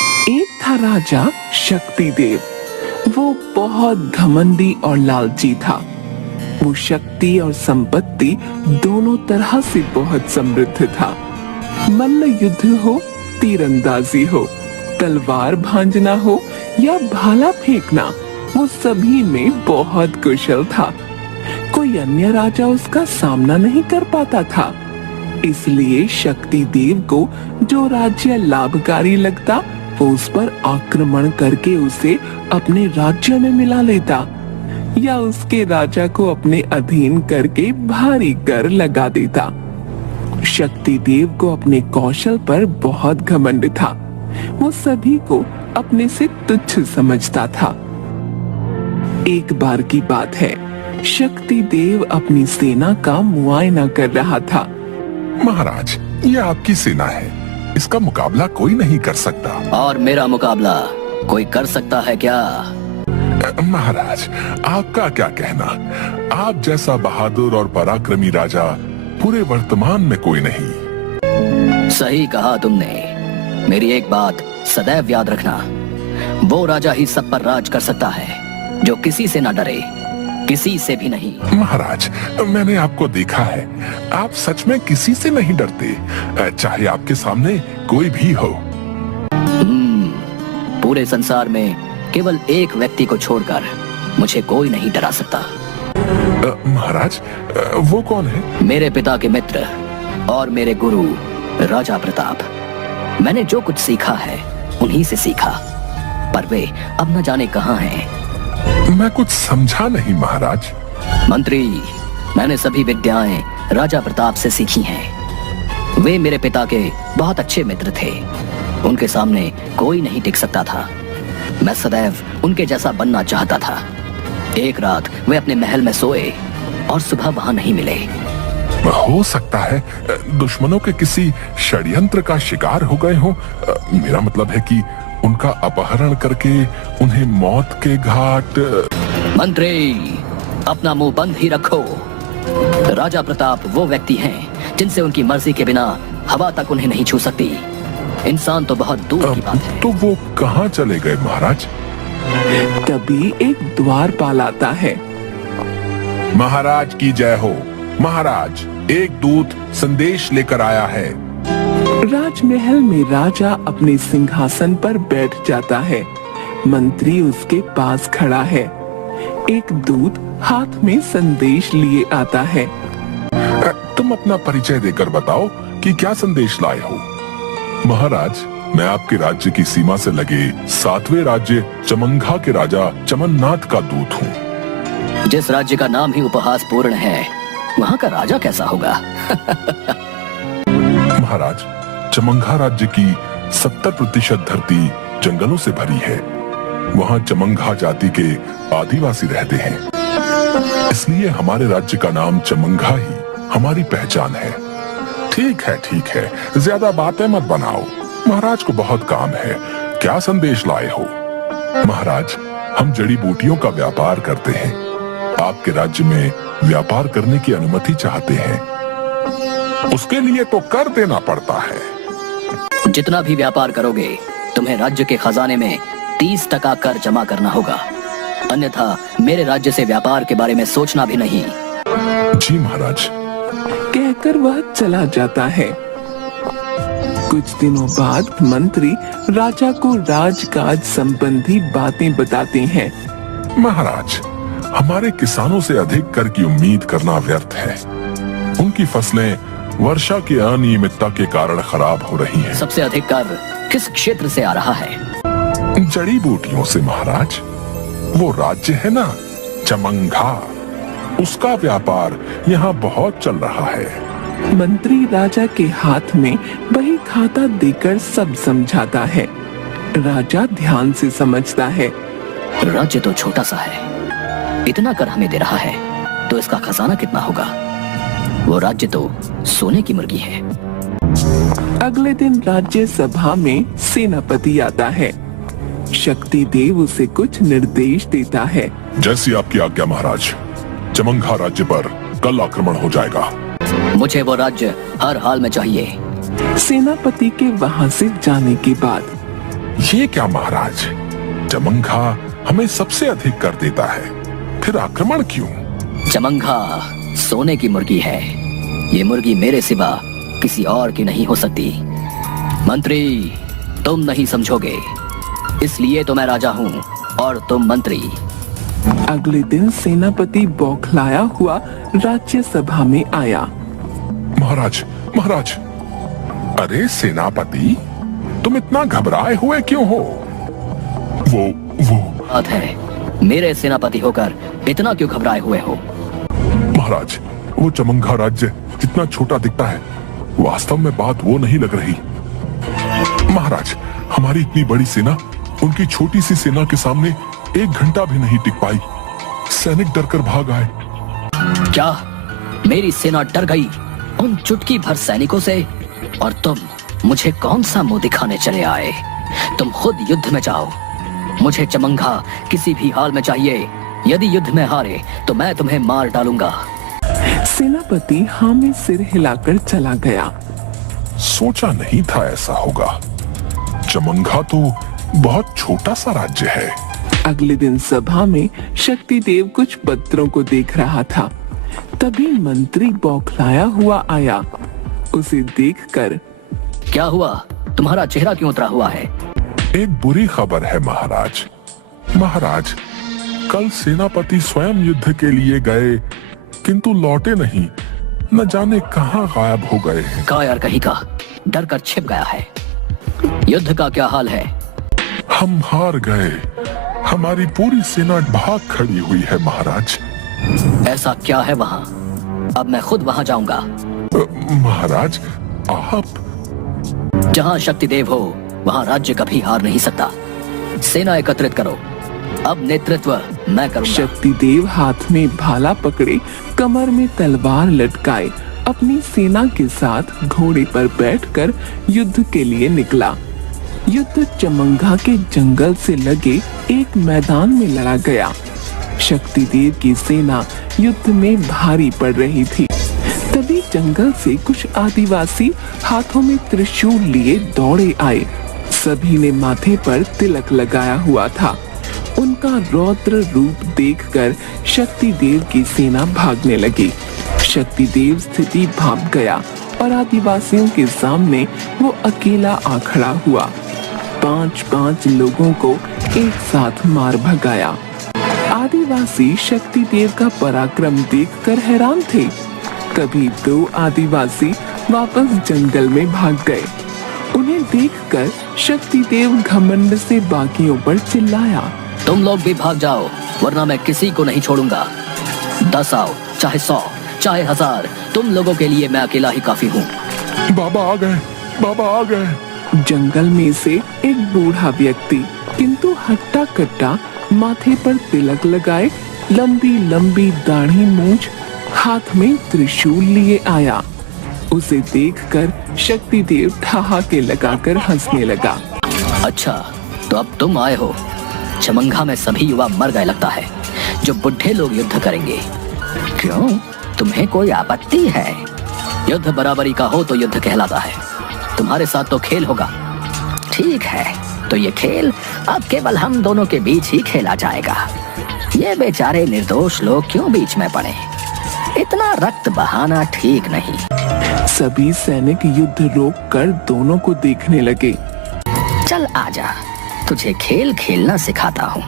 एक था राजा शक्ति देव। वो बहुत घमंडी और लालची था। वो शक्ति और संपत्ति दोनों तरह से बहुत समृद्ध था। मल्ल युद्ध हो, तीरंदाजी हो, तलवार भांजना हो या भाला फेंकना, वो सभी में बहुत कुशल था। कोई अन्य राजा उसका सामना नहीं कर पाता था। इसलिए शक्ति देव को जो राज्य लाभकारी लगता वो उस पर आक्रमण करके उसे अपने राज्य में मिला लेता या उसके राजा को अपने अधीन करके भारी कर लगा देता। शक्ति देव को अपने कौशल पर बहुत घमंड था। वो सभी को अपने से तुच्छ समझता था। एक बार की बात है, शक्ति देव अपनी सेना का मुआयना कर रहा था। महाराज, ये आपकी सेना है, इसका मुकाबला कोई नहीं कर सकता। और मेरा मुकाबला कोई कर सकता है क्या? महाराज, आपका क्या कहना? आप जैसा बहादुर और पराक्रमी राजा पूरे वर्तमान में कोई नहीं। सही कहा तुमने। मेरी एक बात सदैव याद रखना, वो राजा ही सब पर राज कर सकता है जो किसी से ना डरे, किसी से भी नहीं। महाराज, मैंने आपको देखा है, आप सच में किसी से नहीं डरते, चाहे आपके सामने कोई भी हो। पूरे संसार में केवल एक व्यक्ति को छोड़कर मुझे कोई नहीं डरा सकता। महाराज, वो कौन है? मेरे पिता के मित्र और मेरे गुरु राजा प्रताप। मैंने जो कुछ सीखा है उन्हीं से सीखा, पर वे अब न जाने कहाँ हैं। मैं कुछ समझा नहीं महाराज। मंत्री, मैंने सभी विद्याएं राजा प्रताप से सीखी हैं। वे मेरे पिता के बहुत अच्छे मित्र थे। उनके सामने कोई नहीं टिक सकता था। मैं सदैव उनके जैसा बनना चाहता था। एक रात वे अपने महल में सोए और सुबह वहां नहीं मिले। हो सकता है दुश्मनों के किसी षड्यंत्र का शिकार हो गए हो। मेरा मतलब है कि उनका अपहरण करके उन्हें मौत के घाट। मंत्री, अपना मुंह बंद ही रखो। राजा प्रताप वो व्यक्ति हैं जिनसे उनकी मर्जी के बिना हवा तक उन्हें नहीं छू सकती। इंसान तो बहुत दूर की बात है। तो वो कहाँ चले गए महाराज? तभी एक द्वारपाल आता है। महाराज की जय हो। महाराज, एक दूत संदेश लेकर आया है। राजमहल में राजा अपने सिंहासन पर बैठ जाता है। मंत्री उसके पास खड़ा है। एक दूत हाथ में संदेश लिए आता है। तुम अपना परिचय देकर बताओ कि क्या संदेश लाए हो। महाराज, मैं आपके राज्य की सीमा से लगे 7वें राज्य चमंघा के राजा चमननाथ का दूत हूँ। जिस राज्य का नाम ही उपहास पूर्ण है, वहाँ का राजा कैसा होगा? महाराज, चमंघा राज्य की 70% धरती जंगलों से भरी है। वहाँ चमंघा जाति के आदिवासी रहते हैं, इसलिए हमारे राज्य का नाम चमंघा ही हमारी पहचान है। ठीक है, ज्यादा बातें मत बनाओ। महाराज को बहुत काम है। क्या संदेश लाए हो? महाराज, हम जड़ी बूटियों का व्यापार करते हैं। आपके राज्य में व्यापार करने की अनुमति चाहते हैं। उसके लिए तो कर देना पड़ता है। जितना भी व्यापार करोगे, तुम्हें राज्य के खजाने में 30% कर जमा करना होगा, अन्यथा मेरे राज्य से व्यापार के बारे में सोचना भी नहीं। जी महाराज। कहकर वह चला जाता है। कुछ दिनों बाद मंत्री राजा को राजकाज संबंधी बातें बताते हैं। महाराज, हमारे किसानों से अधिक कर की उम्मीद करना व्यर्थ है। उनकी फसलें वर्षा की अनियमितता के कारण खराब हो रही हैं। सबसे अधिक कर किस क्षेत्र से आ रहा है? जड़ी बूटियों से महाराज। वो राज्य है ना चमंघा, उसका व्यापार यहाँ बहुत चल रहा है। मंत्री राजा के हाथ में बही खाता देकर सब समझाता है। राजा ध्यान से समझता है। राज्य तो छोटा सा है, इतना कर हमें दे रहा है तो इसका खजाना कितना होगा? वो राज्य तो सोने की मुर्गी है। अगले दिन राज्य सभा में सेनापति आता है। शक्ति देव उसे कुछ निर्देश देता है। जैसी आपकी आज्ञा महाराज। चमंघा राज्य पर कल आक्रमण हो जाएगा। मुझे वो राज्य हर हाल में चाहिए। सेनापति के वहाँ से जाने के बाद ये क्या महाराज, चमंघा हमें सबसे अधिक कर देता है, फिर आक्रमण क्यों? चमंघा सोने की मुर्गी है। ये मुर्गी मेरे सिवा किसी और की नहीं हो सकती। मंत्री, तुम नहीं समझोगे, इसलिए तो मैं राजा हूँ और तुम मंत्री। अगले दिन सेनापति बौखलाया हुआ राज्यसभा में आया। महाराज, महाराज, अरे सेनापति, तुम इतना घबराए हुए क्यों हो? वो बात है, मेरे सेनापति होकर इतना क्यों घबराए हुए हो? महाराज, वो चमंघा राज्य जितना छोटा दिखता है, वास्तव में बात वो नहीं लग रही। महाराज, हमारी इतनी बड़ी सेना उनकी छोटी सी सेना के सामने 1 घंटा भी नहीं टिक पाई। सैनिक डरकर भाग आए। क्या मेरी सेना डर गई उन चुटकी भर सैनिकों से? और तुम मुझे कौन सा मुंह दिखाने चले आए? तुम खुद युद्ध में जाओ। मुझे चमंघा किसी भी हाल में चाहिए। यदि युद्ध में हारे तो मैं तुम्हें मार डालूंगा। सेनापति हाँ में सिर हिलाकर चला गया। सोचा नहीं था ऐसा होगा। चमंघा तो बहुत छोटा सा राज्य है। अगले दिन सभा में शक्तिदेव कुछ पत्रों को देख रहा था। तभी मंत्री बौखलाया हुआ आया। उसे देखकर, क्या हुआ? तुम्हारा चेहरा क्यों उतरा हुआ है? एक बुरी खबर है महाराज। महाराज, कल सेनापति स्वयं युद्ध के लिए गए, किंतु लौटे नहीं। न जाने कहाँ गायब हो गए हैं। कायर कहीं का, डर कर छिप गया है। युद्ध का क्या हाल है? हम हार गए। हमारी पूरी सेना भाग खड़ी हुई है महाराज। ऐसा क्या है वहाँ? अब मैं खुद वहाँ जाऊंगा। महाराज, आप? जहाँ शक्तिदेव हो वहाँ राज्य कभी हार नहीं सकता। सेना एकत्रित करो। अब नेतृत्व मैं करूंगा। शक्तिदेव हाथ में भाला पकड़े, कमर में तलवार लटकाए, अपनी सेना के साथ घोड़े पर बैठकर युद्ध के लिए निकला। युद्ध चमंघा के जंगल से लगे एक मैदान में लड़ा गया। शक्तिदेव की सेना युद्ध में भारी पड़ रही थी। तभी जंगल से कुछ आदिवासी हाथों में त्रिशूल लिए दौड़े आए। सभी ने माथे पर तिलक लगाया हुआ था। उनका रौद्र रूप देखकर शक्तिदेव की सेना भागने लगी। शक्तिदेव स्थिति भाप गया और आदिवासियों के सामने वो अकेला आ खड़ा हुआ। 5-5 लोगों को एक साथ मार भगाया। आदिवासी शक्तिदेव का पराक्रम देखकर हैरान थे। तभी 2 आदिवासी वापस जंगल में भाग गए। उन्हें देखकर शक्तिदेव घमंड से बाकियों पर चिल्लाया, तुम लोग भी भाग जाओ, वरना मैं किसी को नहीं छोड़ूंगा। 10 आओ, चाहे 100, चाहे 1000, तुम लोगों के लिए मैं अकेला ही काफी हूँ। बाबा आ गए, बाबा आ गए। जंगल में से एक बूढ़ा व्यक्ति, किंतु हट्टा कट्टा, माथे पर तिलक लगाए, लंबी लंबी दाढ़ी मूंछ, हाथ में त्रिशूल लिए आया। उसे देखकर शक्तिदेव ठहाके लगाकर हंसने लगा। अच्छा, तो अब तुम आए हो। चमंघा में सभी युवा मर गए लगता है, जो बुढ़े लोग युद्ध करेंगे। क्यों, तुम्हें कोई आपत्ति है? युद्ध बराबरी का हो तो युद्ध कहलाता है। तुम्हारे साथ तो खेल होगा। ठीक है, तो ये खेल अब केवल हम दोनों के बीच ही खेला जाएगा। ये बेचारे निर्दोष लोग क्यों बीच में पड़े? इतना रक्त बहाना ठीक नहीं। सभी सैनिक युद्ध रोककर दोनों को देखने लगे। चल आजा, तुझे खेल खेलना सिखाता हूँ।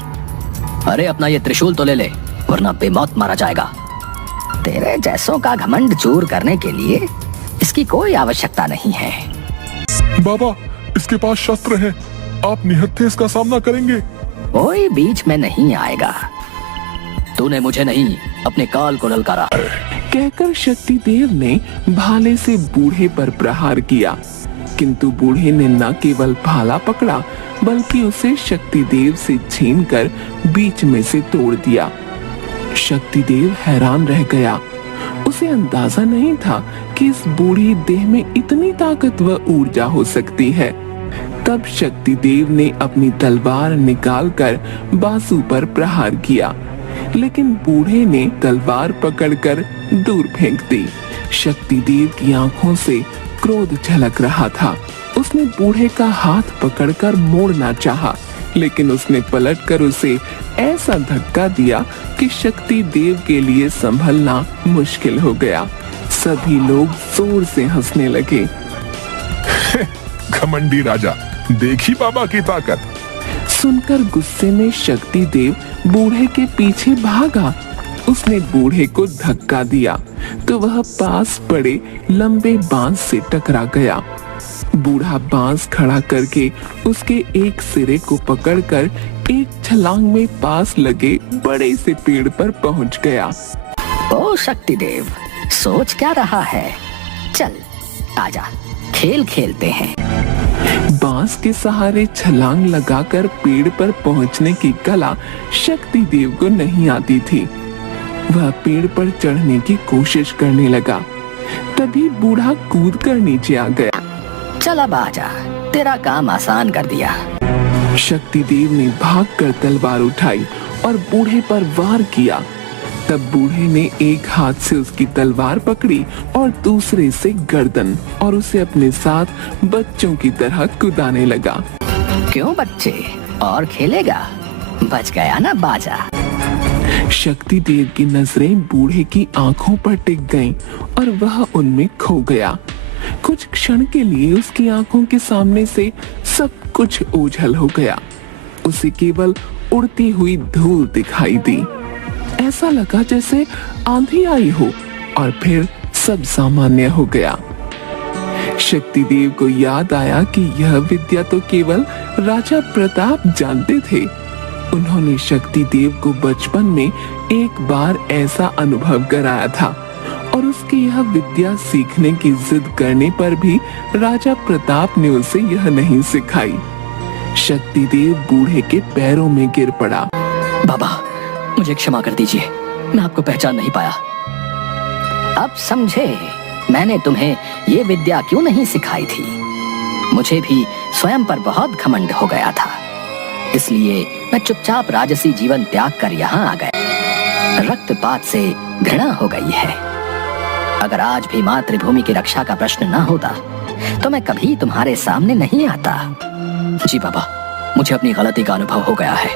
अरे अपना ये त्रिशूल तो ले ले, वरना बेमौत मारा जाएगा। तेरे जैसों का घमंड चूर करने के लिए इसकी कोई आवश्यकता नहीं है। बाबा, इसके पास शस्त्र है, आप निहत्थे इसका सामना करेंगे। कोई बीच में नहीं आएगा। तूने मुझे नहीं, अपने काल को ललकारा। कहकर शक्तिदेव ने भाले से बूढ़े पर प्रहार किया, किंतु बूढ़े ने न केवल भाला पकड़ा, बल्कि उसे शक्तिदेव से छीनकर बीच में से तोड़ दिया। शक्तिदेव हैरान रह गया। उसे अंदाजा नहीं था कि इस बूढ़ी देह में इतनी ताकत व ऊर्जा हो सकती है। तब शक्तिदेव ने अपनी तलवार निकालकर बासु पर प्रहार किया, लेकिन बूढ़े ने तलवार पकड़कर दूर फेंक दी। शक्तिदेव की आंखों से क्रोध झलक रहा था। उसने बूढ़े का हाथ पकड़कर मोड़ना चाहा, लेकिन उसने पलटकर उसे ऐसा धक्का दिया कि शक्ति देव के लिए संभलना मुश्किल हो गया। सभी लोग जोर से हंसने लगे। घमंडी राजा, देखी बाबा की ताकत। सुनकर गुस्से में शक्ति देव बूढ़े के पीछे भागा। उसने बूढ़े को धक्का दिया तो वह पास पड़े लंबे बांस से टकरा गया। बूढ़ा बांस खड़ा करके उसके एक सिरे को पकड़कर एक छलांग में पास लगे बड़े से पेड़ पर पहुंच गया। ओ शक्ति देव, सोच क्या रहा है? चल आजा, खेल खेलते हैं। बांस के सहारे छलांग लगाकर पेड़ पर पहुंचने की कला शक्ति देव को नहीं आती थी। वह पेड़ पर चढ़ने की कोशिश करने लगा। तभी बूढ़ा कूदकर नीचे आ गया। चल अब आजा, तेरा काम आसान कर दिया। शक्ति देव ने भागकर तलवार उठाई और बूढ़े पर वार किया। तब बूढ़े ने एक हाथ से उसकी तलवार पकड़ी और दूसरे से गर्दन, और उसे अपने साथ बच्चों की तरह कुदाने लगा। क्यों बच्चे, और खेलेगा? बच गया ना बाजा। शक्ति देव की नजरें बूढ़े की आंखों पर टिक गईं और वह उनमें खो गया। कुछ क्षण के लिए उसकी आंखों के सामने से सब कुछ ओझल हो गया। उसे केवल उड़ती हुई धूल दिखाई दी। ऐसा लगा जैसे आंधी आई हो और फिर सब सामान्य हो गया। शक्ति देव को याद आया कि यह विद्या तो केवल राजा प्रताप जानते थे। उन्होंने शक्ति देव को बचपन में एक बार ऐसा अनुभव कराया था और उसकी यह विद्या सीखने की जिद करने पर भी राजा प्रताप ने उसे यह नहीं सिखाई। शक्ति देव बूढ़े के पैरों में गिर पड़ा। बाबा, मुझे क्षमा कर दीजिए, मैं आपको पहचान नहीं पाया। अब समझे मैंने तुम्हें ये विद्या क्यों नहीं सिखाई थी। मुझे भी स्वयं पर बहुत घमंड हो गया था, इसलिए मैं चुपचाप राजसी जीवन त्याग कर यहाँ आ गया। रक्तपात से घृणा हो गई है। अगर आज भी मातृभूमि की रक्षा का प्रश्न न होता तो मैं कभी तुम्हारे सामने नहीं आता। जी बाबा, मुझे अपनी गलती का अनुभव हो गया है।